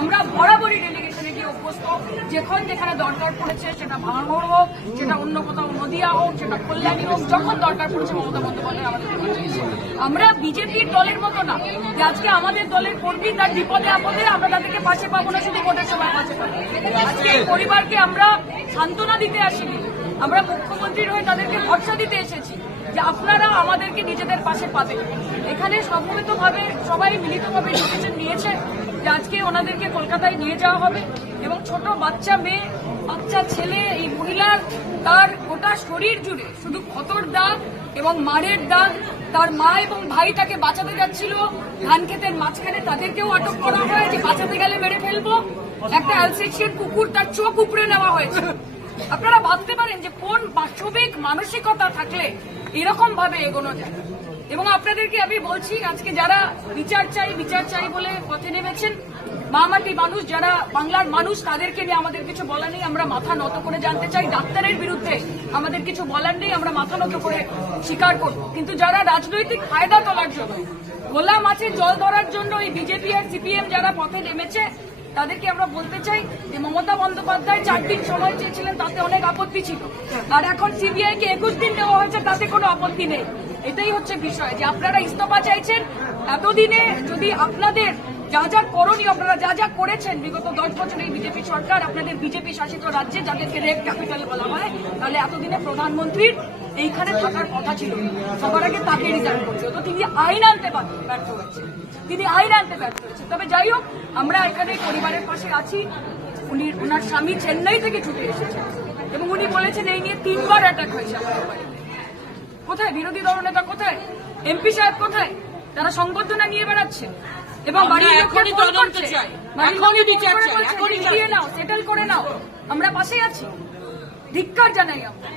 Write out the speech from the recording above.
আমরা বরাবরই ডেলিগেশনে গিয়ে অভ্যস্ত। যখন যেখানে দরকার পড়েছে, সেটা ভাঙড় হোক, সেটা অন্য কোথাও নদিয়া হোক, সেটা কল্যাণী হোক, যখন দরকার পড়েছে মমতা বন্দ্যোপাধ্যায় আমাদের আমরা বিজেপির দলের মতো না। যে আজকে আমাদের দলের কর্মী তার বিপদে আপদে আমরা তাদেরকে পাশে পাবো না, শুধু ভোটের সময় পাশে পাবো। আজকে পরিবারকে আমরা সান্ত্বনা দিতে আসিনি। আমরা মুখ্যমন্ত্রীর হয়ে তাদেরকে ভরসা দিতে এসেছি যে আপনারা আমাদেরকে নিজেদের পাশে পাবেন। এখানে সম্মিলিতভাবে সবাই মিলিতভাবে ডিসিশন নিয়েছে যে আজকে ওনাদেরকে কলকাতায় নিয়ে যাওয়া হবে এবং ছোট বাচ্চা মেয়ে, বাচ্চা ছেলে, এই মহিলার তার গোটা শরীর জুড়ে শুধু ক্ষতর দাগ এবং মারের দাগ তার মা এবং ভাই তাকে বাঁচাতে যাচ্ছিল। ধান ক্ষেতের মাঝখানে তাদেরকেও আটক করা হয়, যে বাঁচাতে গেলে মেরে ফেলব। একটা অ্যালসেসিয়ার কুকুর তার চোখ উপড়ে নেওয়া হয়েছে। আপনারা ভাবতে পারেন যে কোন বাস্তবিক মানসিকতা থাকলে এরকম ভাবে এগোনো যায়। এবং আপনাদেরকে আমি বলছি, আজকে যারা বিচার চাই বিচার চাই বলে পথে নেমেছেন মামাটি মানুষ, যারা বাংলার মানুষ, তাদেরকে নিয়ে আমাদের কিছু বলার নেই। আমরা মাথা নত করে জানতে চাই, ডাক্তারের বিরুদ্ধে আমাদের কিছু বলার নেই, আমরা মাথা নত করে স্বীকার করব। কিন্তু যারা রাজনৈতিক ফায়দা তোলার জন্য গোলা মাছের জল ধরার জন্য এই বিজেপি আর সিপিএম যারা পথে নেমেছে, তাদেরকে আমরা বলতে চাই যে মমতা বন্দ্যোপাধ্যায় চার দিন সময় চেয়েছিলেন, তাতে অনেক আপত্তি ছিল। আর এখন সিবিআই কে একুশ দিন দেওয়া হয়েছে, তাতে কোনো আপত্তি নেই। এটাই হচ্ছে বিষয় যে আপনারা ইস্তফা চাইছেন এতদিনে যদি আপনাদের যা যা করণীয়, আপনারা যা যা করেছেন, বিগত দশ বছর এই বিজেপি সরকার আপনাদের বিজেপি শাসিত রাজ্যে যাদেরকে রেপ ক্যাপিটাল বলা হয়, তাহলে এতদিনে প্রধানমন্ত্রীর এইখানে থাকার কথা ছিল সবার আগে তাকে রিজাইন করছে তো তিনি আইন আনতে ব্যর্থ হয়েছে তিনি আইন আনতে ব্যর্থ হয়েছে তবে যাই হোক, আমরা এখানে পরিবারের পাশে আছি। উনি, ওনার স্বামী চেন্নাই থেকে ছুটে এসেছেন। এবং উনি বলেছেন, এই নিয়ে তিনবার অ্যাটাক হয়েছে আমাদের কোথায়? বিরোধী দলনেতা কোথায়? এমপি সাহেব কোথায়? তারা সংবর্ধনা নিয়ে বেড়াচ্ছে। এবং বাড়ির লোককে ফোন করছে। বাড়ির লোককে ফোন করে বলছে, নাও সেটেল করে নাও। আমরা পাশে আছি। ধিক্কার জানাই আমরা।